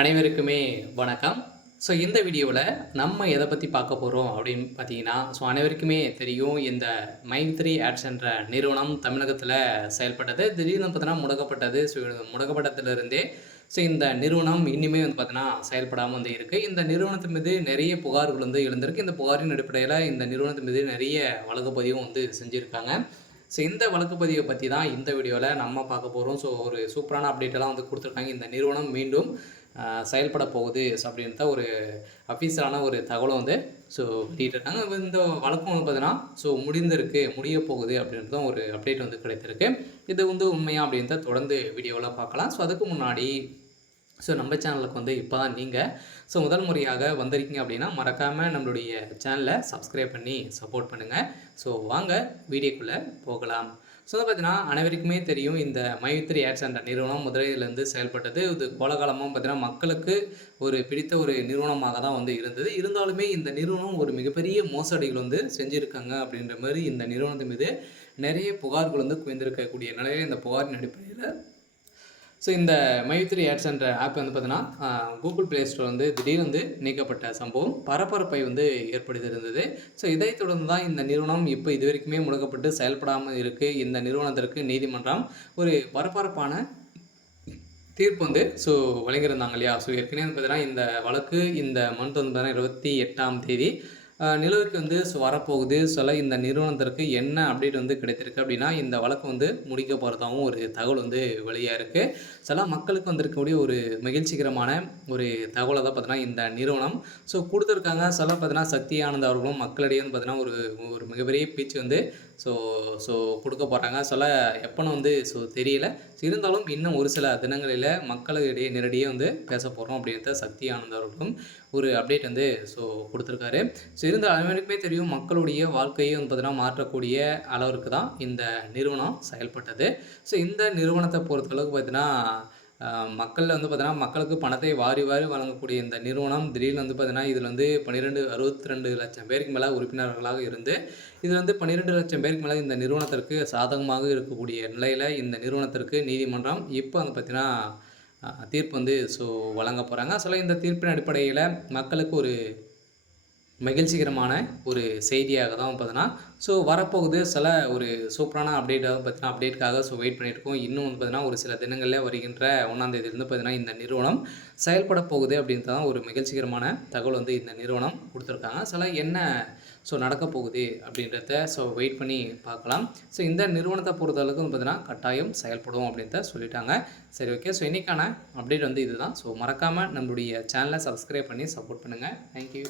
அனைவருக்குமே வணக்கம். ஸோ இந்த வீடியோவில் நம்ம எதை பற்றி பார்க்க போகிறோம் அப்படின்னு பார்த்தீங்கன்னா, அனைவருக்குமே தெரியும் இந்த மைத்ரி ஆட்ஸ் என்ற நிறுவனம் தமிழகத்தில் செயல்பட்டது. திடீர்னு பார்த்தீங்கன்னா முடக்கப்பட்டது. ஸோ முடக்கப்பட்டதிலிருந்தே இந்த நிறுவனம் இன்னுமே பார்த்தீங்கன்னா செயல்படாமல் இருக்குது. இந்த நிறுவனத்தின் மீது நிறைய புகார்கள் எழுந்திருக்கு. இந்த புகாரின் அடிப்படையில் இந்த நிறுவனத்தின் மீது நிறைய வழக்கு பதிவும் செஞ்சுருக்காங்க. இந்த வழக்கு பதிவை பற்றி தான் இந்த வீடியோவில் நம்ம பார்க்க போகிறோம். ஒரு சூப்பரான அப்டேட்டெல்லாம் கொடுத்துருக்காங்க. இந்த நிறுவனம் மீண்டும் செயல்பட போகுது அப்படின்ற ஒரு அஃபீஷியலான ஒரு தகவலை வெளியிட்டிருக்காங்க. இந்த வழக்கம் பார்த்தீங்கன்னா முடிந்திருக்கு, முடிய போகுது அப்படின்றதும் ஒரு அப்டேட் கிடைத்திருக்கு. இது உண்மையா அப்படின்றத தொடர்ந்து வீடியோவில் பார்க்கலாம். அதுக்கு முன்னாடி நம்ம சேனலுக்கு இப்போ தான் நீங்கள் முதல் முறையாக வந்திருக்கீங்க அப்படின்னா மறக்காமல் நம்மளுடைய சேனலை சப்ஸ்கிரைப் பண்ணி சப்போர்ட் பண்ணுங்கள். வாங்க வீடியோக்குள்ளே போகலாம். பார்த்தீங்கன்னா அனைவருக்குமே தெரியும் இந்த மைத்ரி ஆட்ஸ் என்ற நிறுவனம் முதலிலிருந்து செயல்பட்டது. இது கோலகாலமாக பார்த்தீங்கன்னா மக்களுக்கு ஒரு பிடித்த ஒரு நிறுவனமாக தான் இருந்தது. இருந்தாலுமே இந்த நிறுவனம் ஒரு மிகப்பெரிய மோசடிகள் செஞ்சுருக்காங்க அப்படின்ற மாதிரி இந்த நிறுவனத்தின் மீது நிறைய புகார்கள் குவிந்திருக்கக்கூடிய நிலையில் இந்த புகாரின் அடிப்படையில் இந்த மைத்ரி ஆட்ஸ் என்ற ஆப் பார்த்தீங்கன்னா கூகுள் ப்ளே ஸ்டோர் திடீர்னு நீக்கப்பட்ட சம்பவம் பரபரப்பை ஏற்படுத்தியிருந்தது. இதைத் தொடர்ந்து தான் இந்த நிறுவனம் இப்போ இது வரைக்குமே முடக்கப்பட்டு செயல்படாமல் இருக்குது. இந்த நிறுவனத்திற்கு நீதிமன்றம் ஒரு பரபரப்பான தீர்ப்பு வழங்கியிருந்தாங்க இல்லையா. ஏற்கனவே பார்த்தீங்கன்னா இந்த வழக்கு இந்த மந்த் 28ஆம் தேதி நிலுவைக்கு வரப்போகுது. இந்த நிறுவனத்திற்கு என்ன அப்டேட் கிடைத்திருக்கு அப்படின்னா, இந்த வழக்கு முடிக்க போகிறதாகவும் ஒரு தகவல் வெளியாக இருக்குது. மக்களுக்கு வந்திருக்கக்கூடிய ஒரு மகிழ்ச்சிகரமான ஒரு தகவலை தான் பார்த்தீங்கன்னா இந்த நிறுவனம் கொடுத்துருக்காங்க. பார்த்தீங்கன்னா சக்தி ஆனந்த் அவர்களும் மக்களிடையே பார்த்தீங்கன்னா ஒரு ஒரு மிகப்பெரிய பேச்சு கொடுக்க போகிறாங்க. எப்போன்னு தெரியல. இருந்தாலும் இன்னும் ஒரு சில தினங்களில் மக்களிடையே நேரடியாக பேச போகிறோம் அப்படின்றத சக்தி ஆனந்த் அவர்களும் ஒரு அப்டேட் கொடுத்துருக்காரு. இருந்த அனைவருக்குமே தெரியும் மக்களுடைய வாழ்க்கையை பார்த்தீங்கன்னா மாற்றக்கூடிய அளவிற்கு தான் இந்த நிறுவனம் செயல்பட்டது. இந்த நிறுவனத்தை பொறுத்தளவுக்கு பார்த்தீங்கன்னா மக்கள் பார்த்தீங்கன்னா மக்களுக்கு பணத்தை வாரி வாரி வழங்கக்கூடிய இந்த நிறுவனம் திடீர்னு பார்த்தீங்கன்னா இதில் 62 லட்சம் பேருக்கு மேலே உறுப்பினர்களாக இருந்து இதில் 12 லட்சம் பேருக்கு மேலே இந்த நிறுவனத்திற்கு சாதகமாக இருக்கக்கூடிய நிலையில் இந்த நிறுவனத்திற்கு நீதிமன்றம் இப்போ பார்த்தீங்கன்னா தீர்ப்பு வழங்க போகிறாங்க. இந்த தீர்ப்பின் அடிப்படையில் மக்களுக்கு ஒரு மகிழ்ச்சிகரமான ஒரு செய்தியாக தான் பார்த்தீங்கன்னா வரப்போகுது. ஒரு சூப்பரான அப்டேட்டாக பார்த்தீங்கன்னா அப்டேட்டுக்காக வெயிட் பண்ணியிருக்கோம். இன்னும் பார்த்தீங்கன்னா ஒரு சில தினங்களில் வருகின்ற 1ஆம் தேதியிலேருந்து பார்த்தீங்கன்னா இந்த நிறுவனம் செயல்பட போகுது அப்படின்றது தான் ஒரு மகிழ்ச்சிகரமான தகவல் இந்த நிறுவனம் கொடுத்துருக்காங்க. என்ன நடக்க போகுது அப்படின்றத வெயிட் பண்ணி பார்க்கலாம். இந்த நிறுவனத்தை பொறுத்தளவுக்கு பார்த்தீங்கன்னா கட்டாயம் செயல்படும் அப்படின்றத சொல்லிட்டாங்க. சரி, ஓகே. இன்றைக்கான அப்டேட் இதுதான். மறக்காமல் நம்மளுடைய சேனலை சப்ஸ்கிரைப் பண்ணி சப்போர்ட் பண்ணுங்கள். தேங்க்யூ.